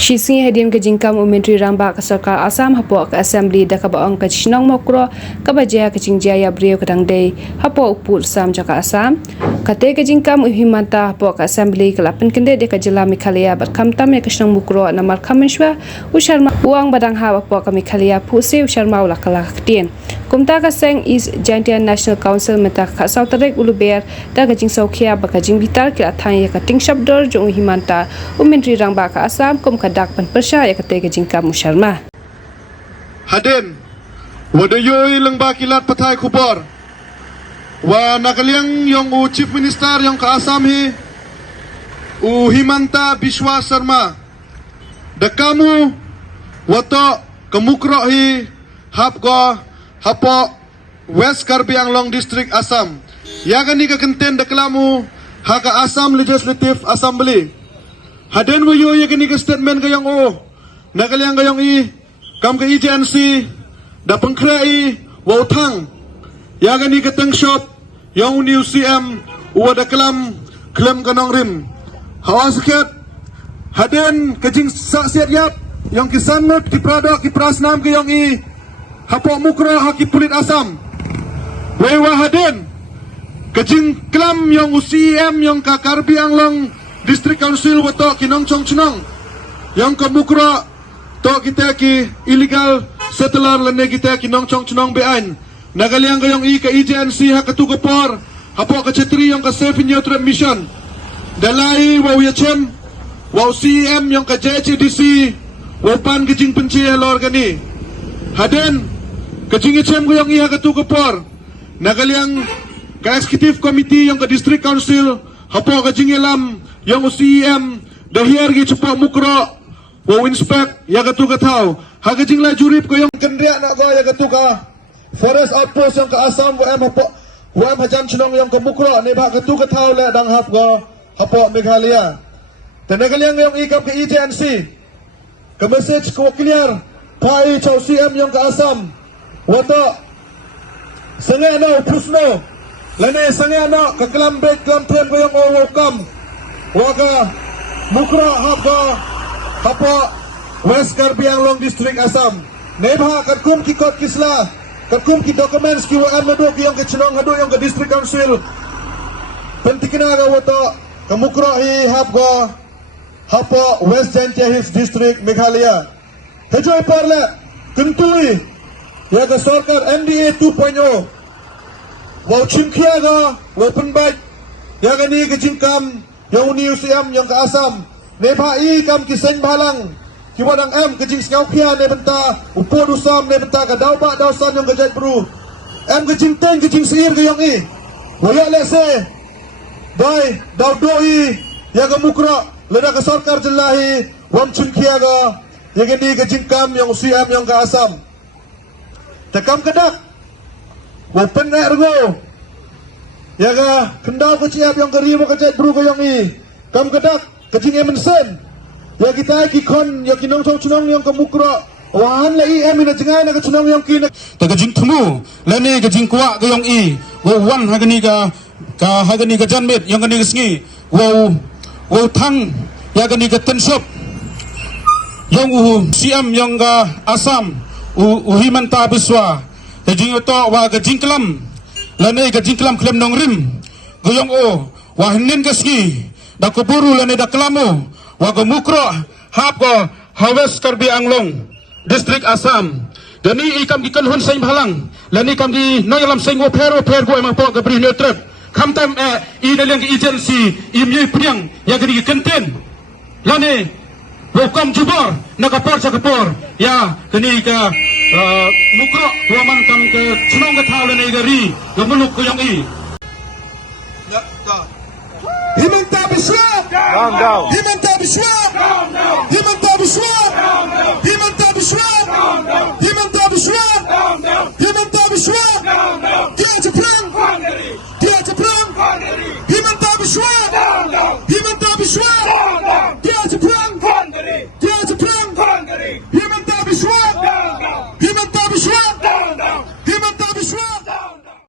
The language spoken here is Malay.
Shisi hadiam ke jingkam Menteri Ramba ke Sarkar Assam hapo ke Assembly da ka baong ke Chinong Mokro ka baja ke Jingjaya Brio ke Dangdei hapo upul Sam Jaka Assam kate ke jingkam Himanta hapo ke Assembly ke lapan kende de ke Jila Mikhalia bat kamtam ke Chinong Mokro namar kamenswa usharma uang badang ha hapo ke Mikhalia pusi usharma ula kala ktien kumta ka seng is Jantian National Council meta ka sautarek uluber da ke jing saukhia ba ka jing bitar ke athang ka ting shabdor jong Himanta Menteri Ramba ke Assam kum dak pan persya ya kete jingka musharma Haden wadayoy lang bakilat patay kubor wa nakaliang yung Chief Minister yung ka Assam hi Himanta Biswa Sarma dakamu wato kamukro hi hapgo hapo West Karbi Anglong District Assam yagani ka kenten daklamu haka Assam Legislative Assembly Haden mo yung yakini ka statement kayong nakalyang kayong kam ka agency da pangkrai wautang yagani ka tang shot yung new CM uwada klam kanong rim hawasaket Haden kajing saksiat yap yung kisanot kiprado kiprasnam kayong hapo mukro haki pulit Assam wewa Haden kajing klam yung CM yung kakarbi anglong District Council wato kinong chong chinong yang kamukra to kita ki illegal settler lane kita kinong chong chinong bean nagaliang kayong ka agency ha katugapor hapo ka chetri yung ka safe neutral mission dalai wa yachem wa CM yung ka JHDC wa pan kijing penci lor gani haden kijing yachem ko yung ha katugapor nagaliang ka executive committee yung ka district council hapo ka jingelam yang CM dahir gi cepat mukro wa inspect ya gatu gatau haga jingla jurip ko yang kendria nak go ya gatu ka forest outpost yang ke Assam wa hajam chinong yang ke mukro ni ba gatu gatau le dang hap go hapo Meghalaya tenagaliang yang ikam ke agency ke message ko clear pai chau CM yang ke Assam wato sangai no pusno lane sangai no ke kelam bek kelam tren ko yang welcome waga mukra hapo West Karbi Anglong District Assam nebha katkum ki kot kisla katkum ki documents ki waan nado ki yang ke chinong hado yang ke district council pentikina ga wato kamukra hi hapo West Jantia Hills District Meghalaya hejoy parle kentui ya ga sarkar NDA 2.0 wa chimkhia ga open bike ya ga ni ga jingkam yang New CM yang ke Assam nebha kam kisen balang kiwadang kejing skaukia ne benta upo dusam ne benta ka dauba dausan yang kejat bru kejing teng kejing sir ke yang waya lese dai daudoi ya ga mukra leda ka sarkar jellahi wam chunkia ga ya ga ni kejing kam yang CM yang ke Assam takam kedak open na ergo yaga kendal ko ciap yang keri mo kajat bru ko yang kam kedak kajing emensen ya kita ki kon ya kinong chong chunong yang kamukra wan la ina jengai na kachunong yang kin ta kajing thumu lani kajing kwa ko yang wan hagani ka hagani ka janmet yang kani sngi wo thang ya kani ka tenshop yang CM yang ka Assam Himanta Biswa kajing to wa kajing kelam lane ka jingklam klem nong rim goyong wa hinin kasgi da kuburu lane da klamo wa go mukro hap go West Karbi Anglong District Assam dani ikam di kanhon saim halang lane kam di noyalam saing per go emang po ka bri neutral kamtam daleng agency imye priang ya gadi kenten lane welcome jubor nakapor sa kapor ya kani ka mukro waman kam ke chinong ka thau le gari gamunuk ko yang Himanta Biswa down Himanta Biswa Himanta Biswa Himanta Biswa Himanta Biswa Himanta Biswa Himanta Biswa